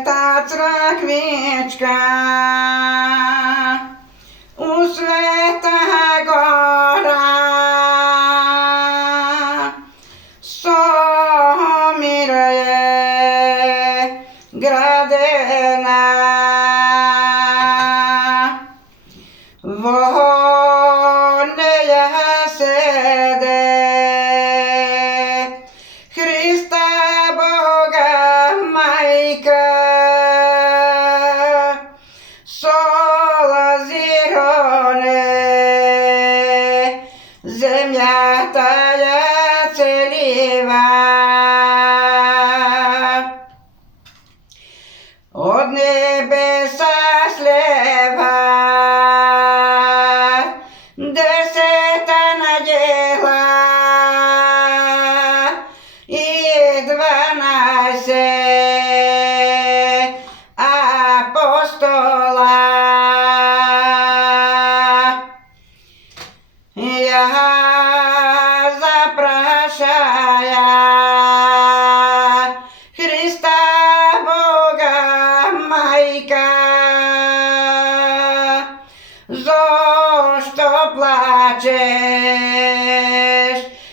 Sveta crkvička u Sveta Gora, Somir je gradena, vone je sede Hrista Boga Majka, sola zirone, zemlja taja celiva. Od nebesa sleva deseta nadjela i 12 apostola. Ja zaprašaja Hrista Boga Majka, zašto plačeš,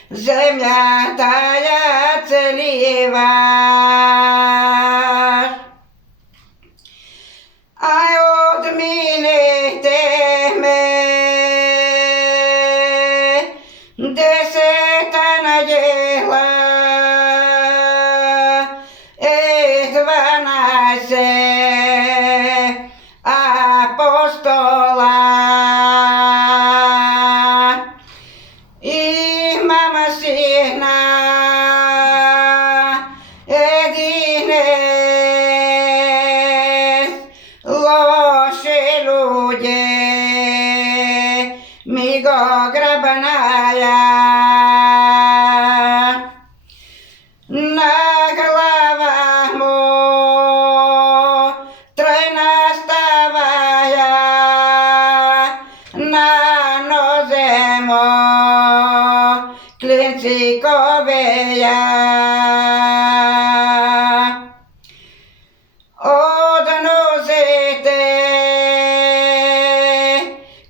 zemlja taja celiva. Aj odminete me, deseta nadjela, 12 apostola. Imam sina jedinec, loši ljudje mi go grabanaja. Na glavamo trojna stavaja, na nozemo klinci koveja. Odnosite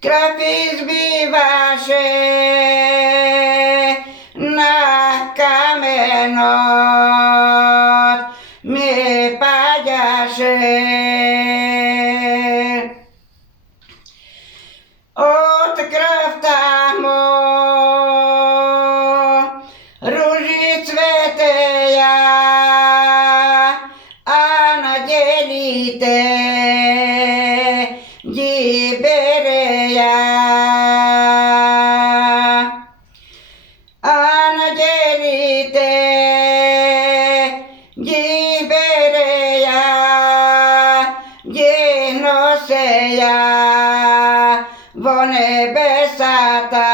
krv izbivaše na kamenot mi padjaše. Od krv tamo ruži cveteja, a nadjelite gibereja. A nadjelite gibereja, gdje noseja vo nebesata.